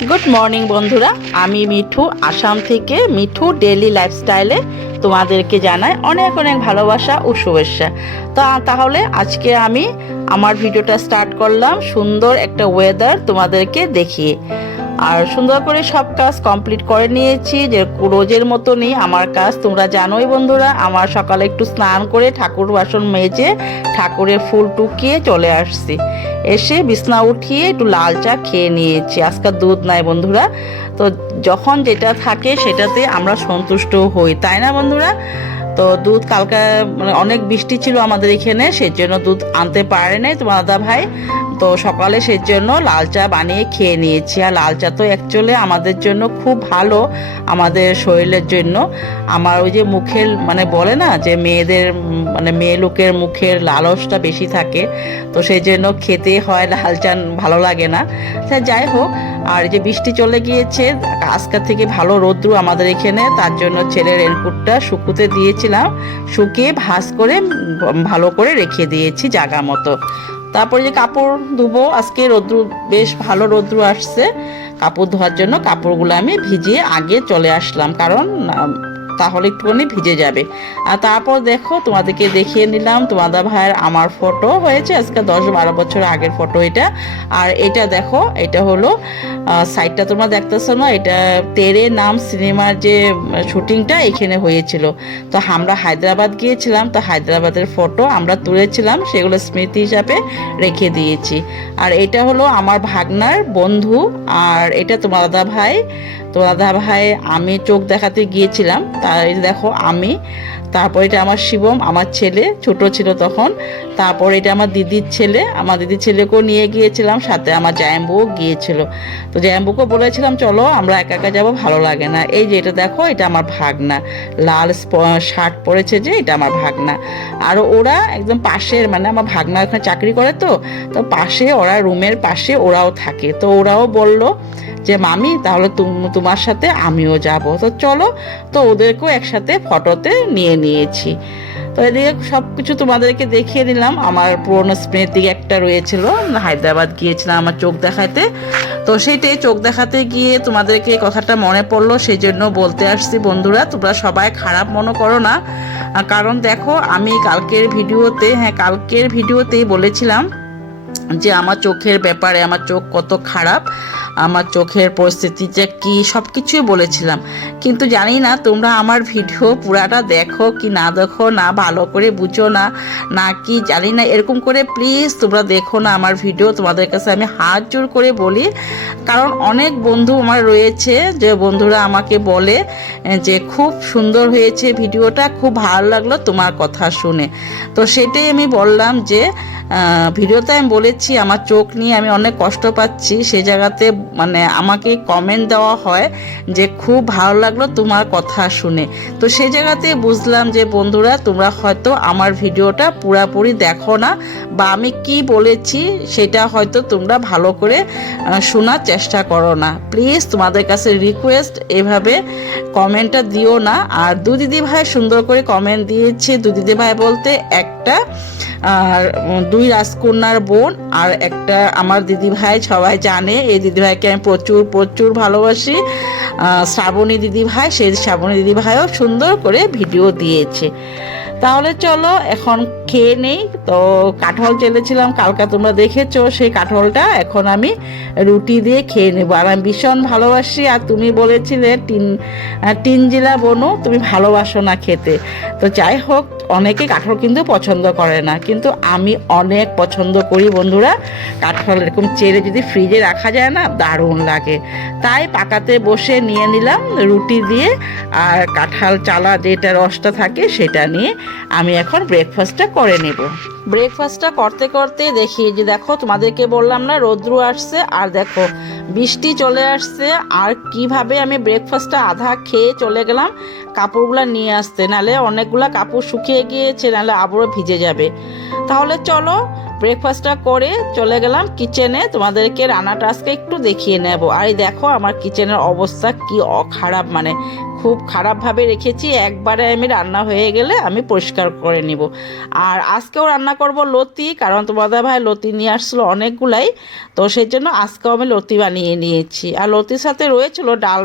Good morning বন্ধুরা। আমি মিঠু, আসাম থেকে মিঠু ডেলি লাইফস্টাইলে তোমাদেরকে জানাই অনেক অনেক ভালোবাসা ও শুভেচ্ছা। তো, তাহলে আজকে আমি আমার ভিডিওটা স্টার্ট করলাম সুন্দর একটা ওয়েদার তোমাদেরকে দেখিয়ে। আর সুন্দর করে সব কাজ কমপ্লিট করে নিয়েছি, যে রোজের মতনই আমার কাজ। তোমরা জানোই বন্ধুরা, আমার সকালে একটু স্নান করে ঠাকুর বাসন মেজে ঠাকুরের ফুল টুকিয়ে চলে আসছি। এসে বিছনা উঠিয়ে একটু লাল চা খেয়ে নিয়েছি। আজকাল দুধ নাই বন্ধুরা। তো যখন যেটা থাকে সেটাতে আমরা সন্তুষ্ট হই, তাই না বন্ধুরা? তো দুধ কালকে মানে অনেক বৃষ্টি ছিল আমাদের এখানে সেই জন্য দুধ আনতে পারে নাই তোমার দাদা ভাই। তো সকালে সেই জন্য লাল চা বানিয়ে খেয়ে নিয়েছি। আর লাল চা তো অ্যাকচুয়ালি আমাদের জন্য খুব ভালো, আমাদের শরীরের জন্য। আমার ওই যে মুখের মানে বলে না যে মেয়েদের মানে মেয়ে লোকের মুখের লালসটা বেশি থাকে। তো সেই জন্য খেতে হয় লাল চা, ভালো লাগে না। তা যাই হোক, আর যে বৃষ্টি চলে গিয়েছে আজকের থেকে ভালো রৌদ্র আমাদের এখানে। তার জন্য ছেলের রেনকোটটা শুকুতে দিয়েছিলাম শুকিয়ে ভাজ করে ভালো করে রেখে দিয়েছি জাগা মতো। তারপরে যে কাপড় ধুবো, আজকে রৌদ্র, বেশ ভালো রৌদ্র আসছে। কাপড় ধোয়ার জন্য কাপড়গুলো আমি ভিজিয়ে আগে চলে আসলাম। কারণ তাহলে একটুখানি ভিজে যাবে। আর তারপর দেখো, তোমাদেরকে দেখিয়ে নিলাম তোমাদের ভাইয়ের আমার ফটো হয়েছে, আজকে দশ বারো বছর আগের ফটো এটা। আর এটা দেখো, এটা হলো সাইডটা তোমরা দেখতেছো না, এটা তেরে নাম সিনেমার যে শুটিংটা এখানে হয়েছিল। তো আমরা হায়দ্রাবাদ গিয়েছিলাম, তো হায়দ্রাবাদের ফটো আমরা তুলেছিলাম, সেগুলো স্মৃতি হিসাবে রেখে দিয়েছি। আর এটা হলো আমার ভাগনার বন্ধু, আর এটা তোমার দাদা ভাই তোমার দাদা ভাই, আমি চোখ দেখাতে গিয়েছিলাম। তাই দেখো, আমি, তারপর এটা আমার শিবম, আমার ছেলে, ছোট ছিল তখন। তারপর এটা আমার দিদির ছেলে, আমার দিদির ছেলেকেও নিয়ে গিয়েছিলাম, সাথে আমার জায়াম্বুও গিয়েছিল। তো জায়াম্বুকে বলেছিলাম, চলো, আমরা একা একা যাব, ভালো লাগে না। এই যে এটা দেখো, এটা আমার ভাগনা। লাল শার্ট পরেছে যে, এটা আমার ভাগনা। আর ওরা একদম পাশের মানে আমার ভাগনা ওখানে চাকরি করে তো তো পাশে, ওরা রুমের পাশে ওরাও থাকে। তো ওরাও বলল যে মামি, তাহলে তুম- তোমার সাথে আমিও যাব। তো চলো, তো ওদেরকেও একসাথে ফটোতে নিয়ে নিয়েছি। তো এদিকে সব কিছু তোমাদেরকে দেখিয়ে দিলাম। আমার পুরনো স্মৃতি একটা রয়েছিল, হায়দ্রাবাদ গিয়েছিলাম আমার চোখ দেখাতে। তো সেইটাই চোখ দেখাতে গিয়ে তোমাদেরকে কথাটা মনে পড়ল, সেই জন্য বলতে আসছি বন্ধুরা, তোমরা সবাই খারাপ মনে করো না। কারণ দেখো, আমি কালকের ভিডিওতে হ্যাঁ কালকের ভিডিওতেই বলেছিলাম যে আমার চোখের ব্যাপারে, আমার চোখ কত খারাপ। আমার চোখের পরিস্থিতি যে কি সব কিছুই বলেছিলাম। কিন্তু জানি না তোমরা আমার ভিডিও পুরাটা দেখো কি না দেখো, না ভালো করে বুঝো না না কি জানি না। এরকম করে প্লিজ তোমরা দেখো না আমার ভিডিও। তোমাদের কাছে আমি হাত জোর করে বলি, কারণ অনেক বন্ধু আমার রয়েছে যে বন্ধুরা আমাকে বলে যে খুব সুন্দর হয়েছে ভিডিওটা, খুব ভালো লাগল তোমার কথা শুনে। তো সেটাই আমি বললাম যে ভিডিওতে আমি বলেছি, আমার চোখ নিয়ে আমি অনেক কষ্ট পাচ্ছি। সেই জায়গাতে মানে আমাকে কমেন্ট দেওয়া হয় যে, খুব ভালো লাগল তোমার কথা শুনে। তো সেই জায়গাতে বুঝলাম যে, বন্ধুরা, তোমরা হয়তো আমার ভিডিওটা পুরাপুরি দেখো না বা আমি কি বলেছি সেটা হয়তো তোমরা ভালো করে শোনার চেষ্টা করো না। প্লিজ তোমাদের কাছে রিকোয়েস্ট এভাবে কমেন্টটা দিও না। আর দু দিদি ভাই সুন্দর করে কমেন্ট দিয়েছে। দু দিদি ভাই বলতে একটা আর দুই রাজকন্যার বোন আর একটা আমার দিদিভাই সবাই জানে। এই দিদিভাইকে আমি প্রচুর প্রচুর ভালোবাসি। শ্রাবণী দিদিভাই, সেই শ্রাবণী দিদিভাইও সুন্দর করে ভিডিও দিয়েছে। তাহলে চলো, এখন খেয়ে নেই। তো কাঁঠাল চেলেছিলাম কালকা তোমরা দেখেছ সেই কাঁঠালটা। এখন আমি রুটি দিয়ে খেয়ে নেব। আর আমি ভীষণ ভালোবাসি আর তুমি বলেছিলে টিন আহ, টিন জেলা বনু তুমি ভালোবাসো না খেতে। তো যাই হোক অনেকে কাঁঠাল কিন্তু পছন্দ করে না। কিন্তু আমি অনেক পছন্দ করি বন্ধুরা কাঁঠাল এরকম চেড়ে যদি ফ্রিজে রাখা যায় না দারুণ লাগে। তাই পাকাতে বসে নিয়ে নিলাম রুটি দিয়ে আর কাঁঠাল চালা যেটা রসটা থাকে সেটা নিয়ে আমি এখন ব্রেকফাস্টটা করে নেব। ব্রেকফাস্টটা করতে করতে দেখি যে দেখো তোমাদেরকে বললাম না, রৌদ্র আসছে আর দেখো বৃষ্টি চলে আসছে আর কীভাবে আমি ব্রেকফাস্টটা আধা খেয়ে চলে গেলাম, কাপড়গুলো নিয়ে আসতে। নালে অনেকগুলো কাপড় শুকিয়ে গিয়েছে, নালে আবারও ভিজে যাবে। তাহলে চলো ব্রেকফাস্টটা করে চলে গেলাম কিচেনে তোমাদেরকে রান্নাটা আজকে একটু দেখিয়ে নেব। আর দেখো, আমার কিচেনের অবস্থা কি খারাপ মানে খুব খারাপভাবে রেখেছি। একবারে আমি রান্না হয়ে গেলে আমি পরিষ্কার করে নিব। আর আজকেও রান্না করব লতি, কারণ তোমাদের ভাই লতি নিয়ে আসলো অনেকগুলাই। তো সেই জন্য আজকেও আমি লতি বানিয়ে নিয়েছি। আর লতির সাথে রয়েছিল ডাল